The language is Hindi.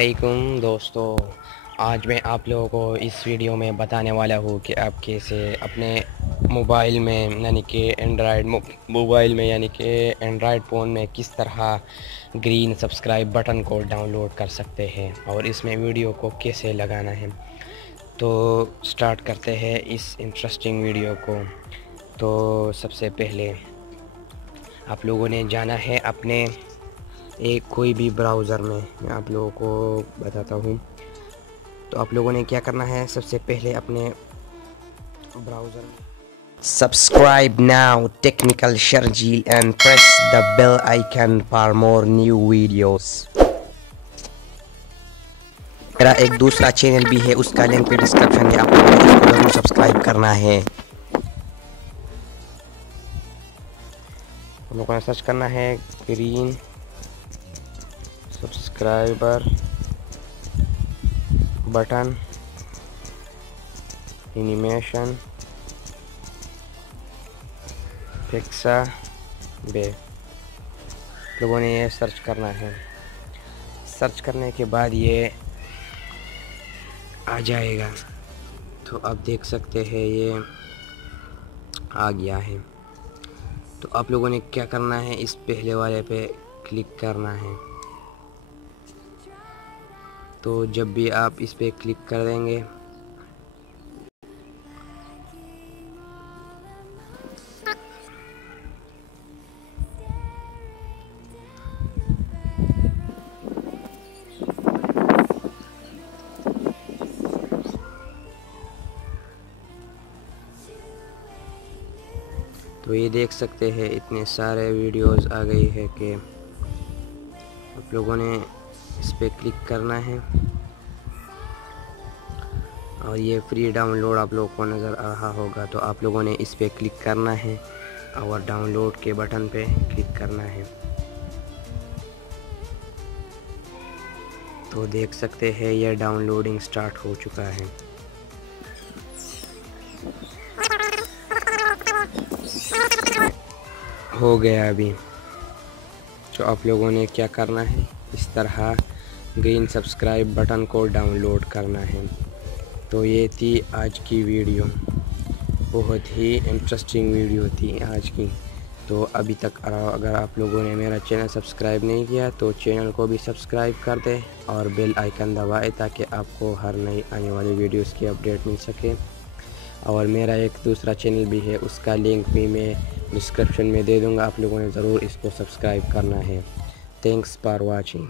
अस्सलामुअलैकुम दोस्तों, आज मैं आप लोगों को इस वीडियो में बताने वाला हूँ कि आप कैसे अपने मोबाइल में यानी कि एंड्रॉयड फ़ोन में किस तरह ग्रीन सब्सक्राइब बटन को डाउनलोड कर सकते हैं और इसमें वीडियो को कैसे लगाना है। तो स्टार्ट करते हैं इस इंटरेस्टिंग वीडियो को। तो सबसे पहले आप लोगों ने जाना है अपने एक कोई भी ब्राउज़र में। मैं आप लोगों को बताता हूँ। तो आप लोगों ने क्या करना है, सबसे पहले अपने ब्राउज़र में subscribe now technical Sharjeel and press the bell icon for more new videos. मेरा एक दूसरा चैनल भी है, उसका लिंक भी डिस्क्रिप्शन में, आप लोगों ने उसको जरूर सब्सक्राइब करना है। हम लोगों ने सर्च करना है ग्रीन सब्सक्राइबर बटन एनिमेशन पिक्सा बे। लोगों ने ये सर्च करना है। सर्च करने के बाद ये आ जाएगा। तो आप देख सकते हैं ये आ गया है। तो आप लोगों ने क्या करना है, इस पहले वाले पे क्लिक करना है। तो जब भी आप इस पे क्लिक कर देंगे तो ये देख सकते हैं इतने सारे वीडियोस आ गई है कि आप लोगों ने इस पे क्लिक करना है और ये फ्री डाउनलोड आप लोगों को नज़र आ रहा होगा। तो आप लोगों ने इस पे क्लिक करना है और डाउनलोड के बटन पे क्लिक करना है। तो देख सकते हैं ये डाउनलोडिंग स्टार्ट हो चुका है। हो गया अभी। तो आप लोगों ने क्या करना है, इस तरह ग्रीन सब्सक्राइब बटन को डाउनलोड करना है। तो ये थी आज की वीडियो, बहुत ही इंटरेस्टिंग वीडियो थी आज की। तो अभी तक अगर आप लोगों ने मेरा चैनल सब्सक्राइब नहीं किया तो चैनल को भी सब्सक्राइब कर दें और बेल आइकन दबाएं ताकि आपको हर नई आने वाली वीडियोस की अपडेट मिल सके। और मेरा एक दूसरा चैनल भी है, उसका लिंक भी मैं डिस्क्रिप्शन में दे दूँगा। आप लोगों ने ज़रूर इसको सब्सक्राइब करना है। Thanks for watching.